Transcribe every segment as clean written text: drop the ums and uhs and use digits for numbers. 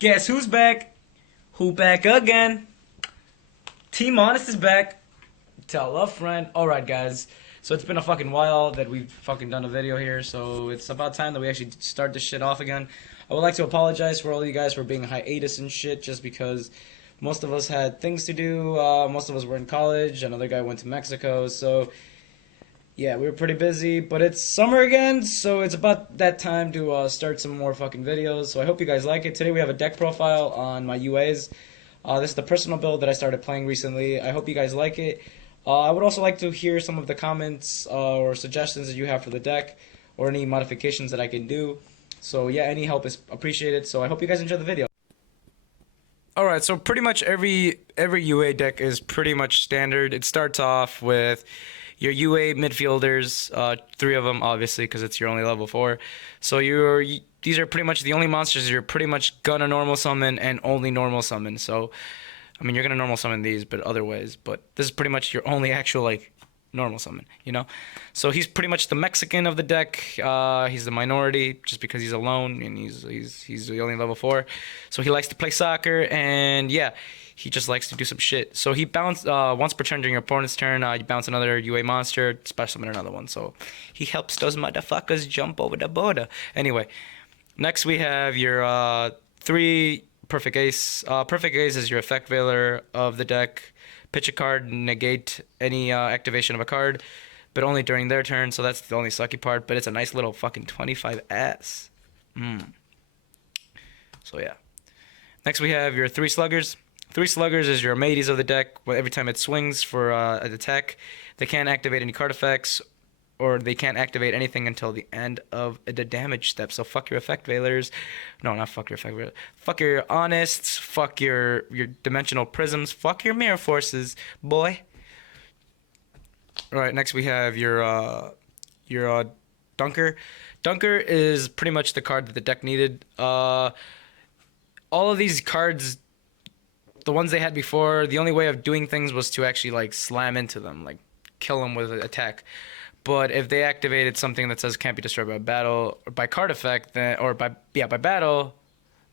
Guess who's back? Who back again? TeamHonest is back. Tell a friend. Alright, guys. So it's been a fucking while that we've fucking done a video here, so it's about time that we actually start this shit off again. I would like to apologize for all you guys for being hiatus and shit, just because most of us had things to do, most of us were in college, another guy went to Mexico, so yeah, we were pretty busy, but it's summer again, so it's about that time to start some more fucking videos, so I hope you guys like it. Today we have a deck profile on my UAs. This is the personal build that I started playing recently. I hope you guys like it. I would also like to hear some of the comments or suggestions that you have for the deck, or any modifications that I can do. So yeah, any help is appreciated, so I hope you guys enjoy the video. Alright, so pretty much every UA deck is pretty much standard. It starts off with your UA midfielders, 3 of them obviously because it's your only level 4. So these are pretty much the only monsters you're pretty much gonna normal summon and only normal summon. So I mean, you're gonna normal summon these, but other ways. But this is pretty much your only actual like normal summon, you know. So he's pretty much the Mexican of the deck. He's the minority just because he's alone and he's the only level 4. So he likes to play soccer and yeah, he just likes to do some shit. So he bounce once per turn during your opponent's turn. You bounce another UA monster, special summon another one. So he helps those motherfuckers jump over the border. Anyway, next we have your 3. Perfect Ace. Perfect Ace is your effect veiler of the deck. Pitch a card, negate any activation of a card, but only during their turn, so that's the only sucky part, but it's a nice little fucking 25 ass. So yeah. Next we have your 3 Sluggers. 3 Sluggers is your mateys of the deck. Every time it swings for an attack, they can't activate any card effects, or they can't activate anything until the end of the damage step. So fuck your effect veilers. No, not fuck your effect veilers. Fuck your honests. Fuck your dimensional prisms. Fuck your mirror forces, boy. Alright, next we have your Dunker. Dunker is pretty much the card that the deck needed. All of these cards, the ones they had before, the only way of doing things was to actually like slam into them, like kill them with an attack. But if they activated something that says can't be destroyed by battle or by card effect, then by battle,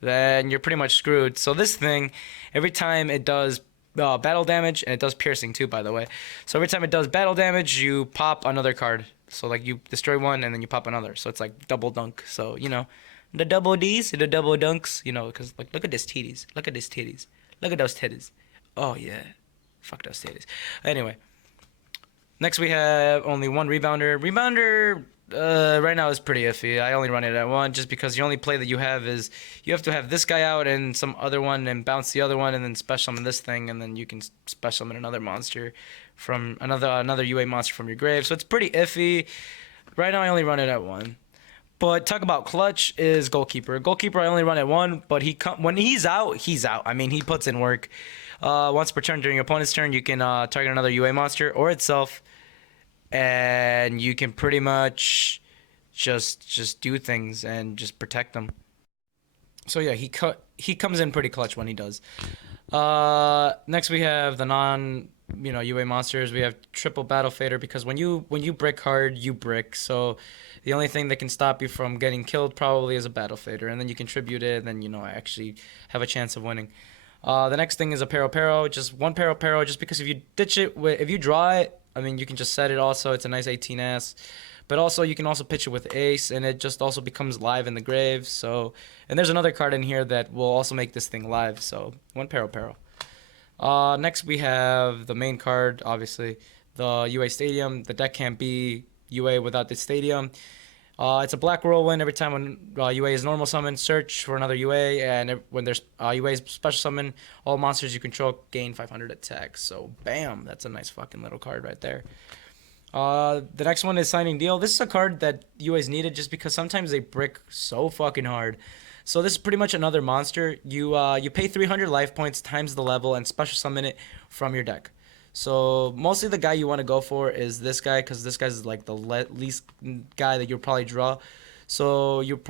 then you're pretty much screwed. So this thing, every time it does battle damage, and it does piercing too, by the way. So every time it does battle damage, you pop another card. So like you destroy one and then you pop another. So it's like double dunk. So you know, the double D's, the double dunks. You know, because like look at this titties, look at this titties, look at those titties. Oh yeah, fuck those titties. Anyway. Next we have only 1 Rebounder. Rebounder right now is pretty iffy. I only run it at 1 just because the only play that you have is you have to have this guy out and some other one and bounce the other one and then special summon this thing and then you can special summon another monster from another UA monster from your grave. So it's pretty iffy. Right now I only run it at 1. But talk about clutch is Goalkeeper. Goalkeeper I only run at 1, but when he's out, he's out. I mean, he puts in work. Once per turn during your opponent's turn, you can target another UA monster or itself, and you can pretty much just do things and just protect them. So yeah, he comes in pretty clutch when he does. Next we have the UA monsters. We have triple battle fader because when you brick hard, you brick. So the only thing that can stop you from getting killed probably is a battle fader, and then you contribute it, and then I actually have a chance of winning. The next thing is a Pero, just 1 Pero, just because if you ditch it, if you draw it, I mean, you can just set it also. It's a nice 18S. But also, you can also pitch it with Ace, and it just also becomes live in the grave. So, and there's another card in here that will also make this thing live. So, 1 Pero. Next, we have the main card, obviously, the UA Stadium. The deck can't be UA without the Stadium. It's a black whirlwind. Every time when UA is normal summon, search for another UA, and when there's UA is special summon, all monsters you control gain 500 attack. So bam, that's a nice fucking little card right there. The next one is Signing Deal. This is a card that UA's needed just because sometimes they brick so fucking hard. So this is pretty much another monster. You pay 300 life points times the level and special summon it from your deck. So mostly the guy you want to go for is this guy because this guy's like the least guy that you'll probably draw. So you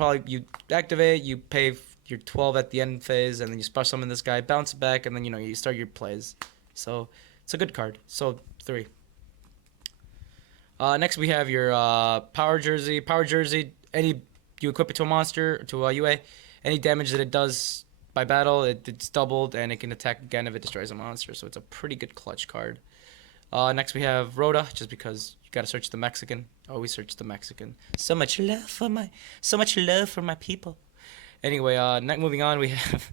activate, you pay your 12 at the end phase, and then you special summon this guy, bounce it back, and then you start your plays. So it's a good card. So 3. Next we have your Power Jersey. Power Jersey, you equip it to a monster, to a UA, any damage that it does by battle, it's doubled, and it can attack again if it destroys a monster. So it's a pretty good clutch card. Next we have Rhoda, just because you gotta search the Mexican. Always search the Mexican. So much love for my people. Anyway, moving on, we have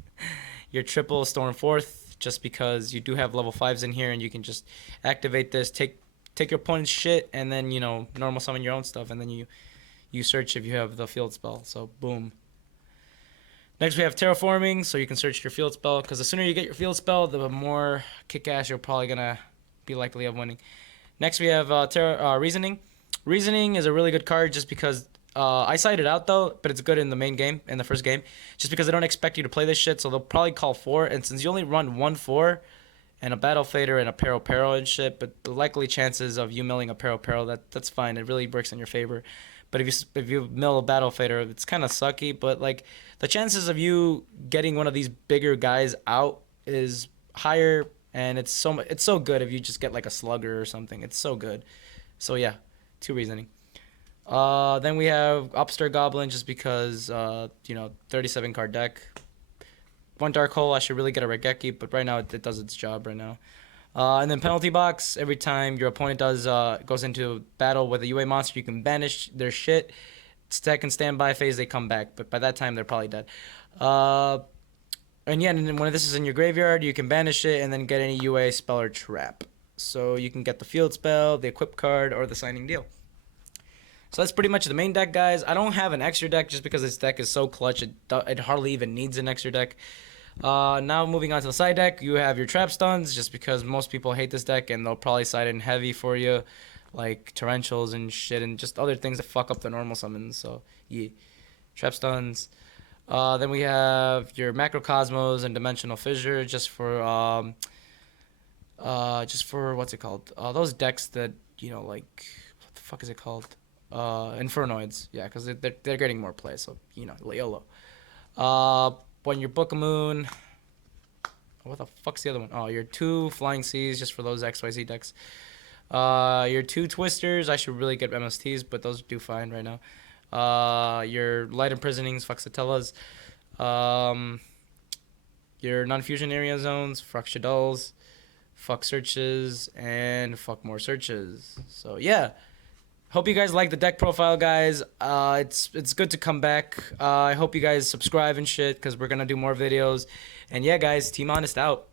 your triple Storm Fourth, just because you do have level 5s in here, and you can just activate this, take your opponent's shit, and then, you know, normal summon your own stuff, and then you search if you have the field spell. So boom. Next we have Terraforming, so you can search your field spell, because the sooner you get your field spell, the more kick-ass you're probably gonna be likely of winning. Next we have Reasoning. Reasoning is a really good card just because I cited out though, but it's good in the main game, in the first game, just because they don't expect you to play this shit, so they'll probably call 4, and since you only run 1/4 and a Battle Fader and a Pero and shit, but the likely chances of you milling a Pero, that's fine. It really works in your favor. But if you mill a Battle Fader, it's kind of sucky, but like the chances of you getting one of these bigger guys out is higher, and it's so good if you just get like a Slugger or something. It's so good. So yeah, 2 Reasoning. Then we have Upstart Goblin, just because 37 card deck. 1 Dark Hole, I should really get a Regeki, but right now it does its job right now. And then Penalty Box, every time your opponent goes into battle with a UA monster, you can banish their shit. Second standby phase, they come back, but by that time they're probably dead. And yeah, and then when this is in your graveyard, you can banish it and then get any UA spell or trap. So you can get the field spell, the equip card, or the signing deal. So that's pretty much the main deck, guys. I don't have an extra deck just because this deck is so clutch. It hardly even needs an extra deck. Now moving on to the side deck, you have your trap stuns, just because most people hate this deck and they'll probably side in heavy for you, like torrentials and shit, and just other things that fuck up the normal summons. So yeah, trap stuns. Then we have your Macrocosmos and Dimensional Fissure, just for what's it called? Those decks that, you know, like, what the fuck is it called? Infernoids. Yeah, because they're getting more play. So, you know, YOLO. When your Book of Moon. What the fuck's the other one? Oh, your 2 Flying Seas, just for those XYZ decks. Your 2 Twisters. I should really get MSTs, but those do fine right now. Your Light Imprisonings, fuck Satellas. Your non-fusion area zones, fuck Shaddolls, fuck searches, and fuck more searches. So yeah, hope you guys like the deck profile, guys. It's good to come back. I hope you guys subscribe and shit, because we're gonna do more videos. And yeah, guys, TeamHonest out.